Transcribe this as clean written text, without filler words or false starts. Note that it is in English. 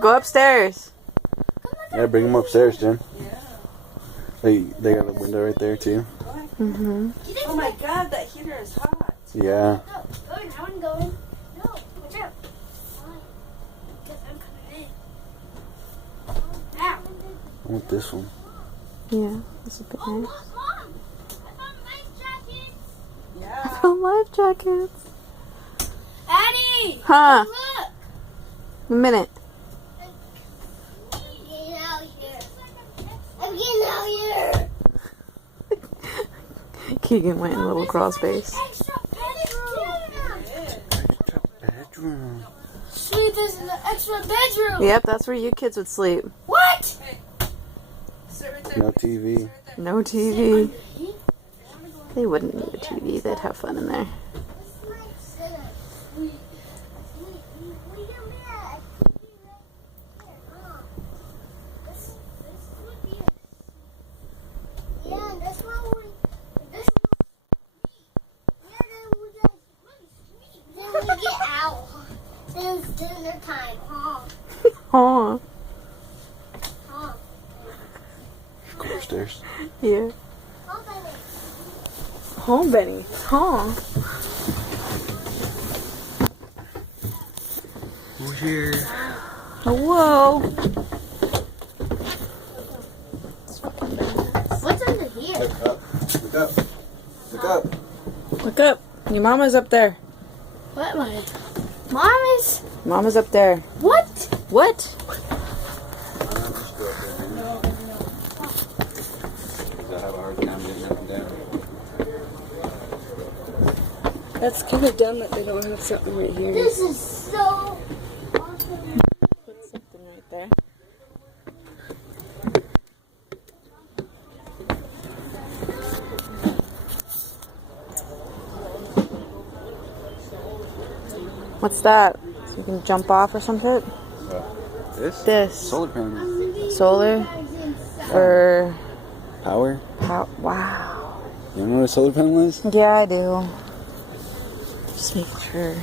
Go upstairs. Yeah, bring them upstairs, Jen. They got a window right there too. Mm-hmm. Oh my God, that heater is hot. Yeah. No, going. I want to go in. No, watch out. Why? Because I'm coming in. Ow. I want this one. Yeah, that's a bit Oh, nice. look, Mom. I found life jackets. Yeah. Oh, life jackets. Addie. Huh? Look. A minute. I'm getting out here. I'm getting out here. Keegan went in a little crawl space. Extra bedroom. Extra bedroom. Sweet, this is an extra bedroom. Yep, that's where you kids would sleep. What? Sit right there. No TV. No TV. They wouldn't need a TV. They'd have fun in there. Dinner time, huh? Aw. Huh? Go upstairs. Yeah. Home, Benny. Huh? We're here. Whoa. What's under here? Look up. Look up. Look up. Look up. Your mama's up there. What am I? Mom is. Mama's up there. What? What? I have a hard time getting up and down. That's kind of dumb that they don't have something right here. This is so awesome. Put something right there. What's that? So you can jump off or something? This? This. Solar panel. Solar for Power. wow. You know what a solar panel is? Yeah, I do. Just make sure.